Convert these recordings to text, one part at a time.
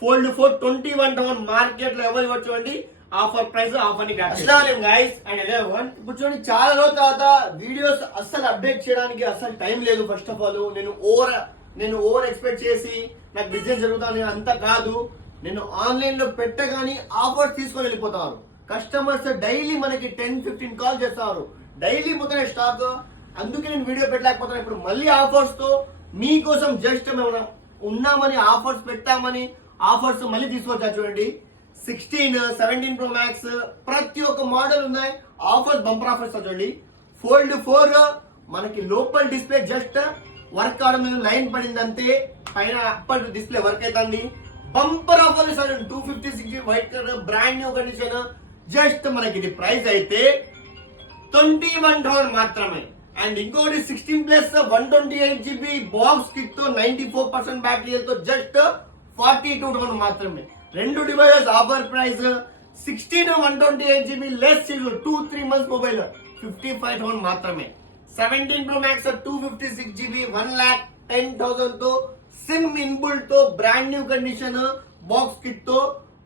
Fold 4 21 market లో ఎవరు ఇవ్వచ్చు అండి ఆఫర్ ప్రైస్ ఆఫర్ ని అస్సలం గైస్ అండ్ ఎవరీవన్. ఇప్పుడు చూడండి చాలా రోజుల తర్వాత వీడియోస్ అస్సలు అప్డేట్ చేయడానికి అస్సలు టైం లేదు. ఫస్ట్ ఆఫ్ ఆల్ నేను ఓవర్ ఎక్స్పెక్ట్ చేసి నాకు బిజినెస్ జరుగుతుంది అంత కాదు. నేను ఆన్లైన్ లో పెట్టగానే ఆఫర్స్ తీసుకొని వెళ్ళిపోతాను. కస్టమర్స్ డైలీ మనకి 10-15 కాల్ చేస్తారు. డైలీ పోతే స్టాక్. అందుకే నేను వీడియో పెట్టలేకపోతాను. ఇప్పుడు మళ్ళీ ఆఫర్స్ తో మీకోసం జస్ట్ మేము ఉన్నామని ఆఫర్స్ పెట్టామని ఆఫర్స్ మళ్ళీ తీసుకొచ్చా. చూడండి 16, 17 Pro Max ప్రతి ఒక్క మోడల్ ఉన్నాయి. ఆఫర్స్ బంపర్ ఆఫర్స్ చూడండి. ఫోల్డ్ 4 మనకి లోపల్ డిస్ప్లే జస్ట్ వర్క్ అవడం మీద లైన్ పడింది అంతే. పైన అప్పర్ డిస్ప్లే వర్క్ అవుతుంది. బంపర్ ఆఫర్ ఇస్తారు 256 white colour brand new condition. Just మనకి ఇది ప్రైస్ అయితే 21,000 మాత్రమే. అండ్ ఇంకొకటి 16+ 128GB బాక్స్ కిట్ తో 94% బ్యాటరీతో జస్ట్ 42,000 మాత్రమే. రెండు devices offer price 16 128GB less 2-3 months mobile 55,000 మాత్రమే. 17 Pro Max 256GB 1,10,000 తో సిమ్ ఇన్బుల్ తో brand new condition box kit తో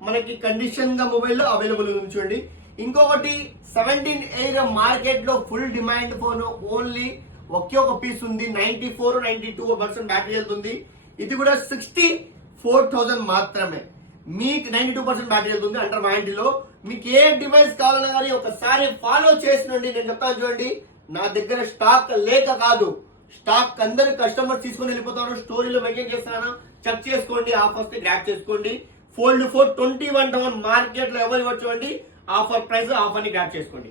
మనకి కండిషన్ గా మొబైల్ అవైలబుల్ ఉంది చూడండి. ఇంకొకటి 17 Air మార్కెట్ లో ఫుల్ డిమాండ్ ఫోన్ ఓన్లీ ఒకే ఒక పీస్ ఉంది. 94-92% బ్యాటరీ వెళ్తుంది. ఇది కూడా 64,000 మాత్రమే. మీకు 92% బ్యాటరీ వెళ్తుంది అండర్ వారంటీలో. మీకు ఏ డివైస్ కావాలన్నా కానీ ఒకసారి ఫాలో చేసినండి. నేను చెప్తాను చూడండి, నా దగ్గర స్టాక్ లేక కాదు, స్టాక్ అందరు కస్టమర్స్ తీసుకొని వెళ్ళిపోతారు. స్టోరీలో మెన్షన్ చేస్తాను, చెక్ చేసుకోండి. ఆఫర్స్ ని గ్రాప్ చేసుకోండి. ఫోల్డ్ 4 21,000 మార్కెట్ లో ఎవరు ఇవ్వచ్చు అండి ఆఫర్ ప్రైస్ ఆఫర్ ని గ్రాప్ చేసుకోండి.